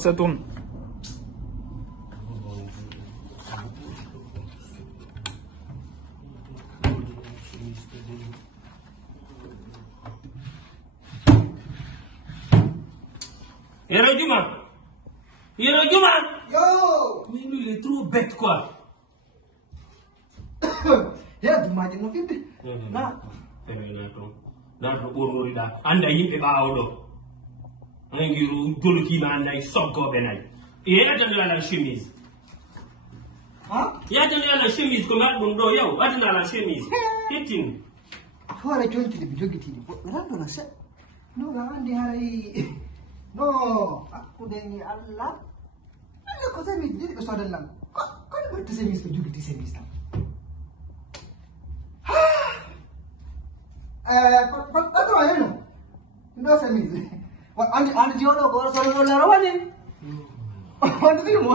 Ça tourne. Yero Juma. Yero Juma. Yo. Mais lui, il est trop bête, quoi. Ya Juma, je no fimde. Na. Na ɓornori ɗa anda yimɓe ɓawo ɗo nangiru golokima andayi soggoɓe nayi yeyatani ala chemise yeyatani ala chemise ko mbaɗ ɗum ɗo yaw atani ala chemise hettin hoore jontide mi joggitiɗi goɗɗo ranɗona seɗɗa no ga andi haray no hakkude ni allah ande ko chemise ɗiɗi ɓe sodanlam kono watta chemise ko joggiti chemise tan Kau ayah no, no chemise. Andi jono ko solo la rawani. Andi di mo.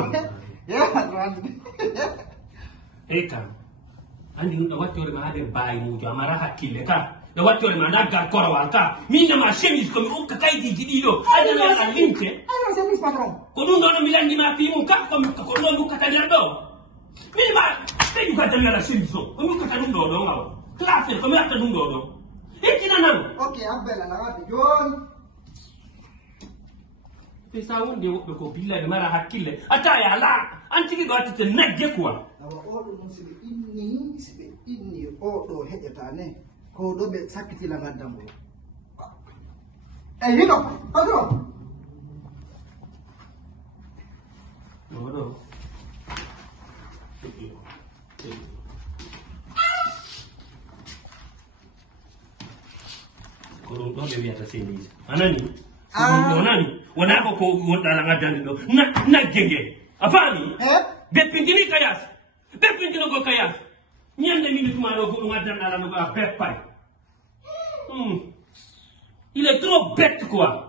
Ya, andi. Eka. Andi no wattore ma ade bayi mu amara hakkille ka. No wattore ma nagar korwal ka. Minna ma chemise ko mi ukka kaydi jidido. Adi no ala limte. Ayo chemise patron. Ko dum no mi landi ma fi mu ka ko no ukka ta der do. Min ma te du ka tan ala chemise ko mi ukka ta dum do ngaw. Classe ko mi atta dum do. Ok, abbella la guarda, John. Pensa wonde woɓɓe ko billahi mara hakkille ataya la antigi ɗo attete nagge quoi awa oɗo noon siɓe inni oɗo heƴata ne ko ɗo ɓe sakkitila gaddamo e hino patron oɗo ko ɗum ɗo ɓe wiyata sémise anani onani wona ko wonɗala gaddande ɗo nagge nge a faami beppintini kayas beppintino ko kayas ñande minute ma ɗo ko ɗum addanɗala no ko a beppay il est trop bête quoi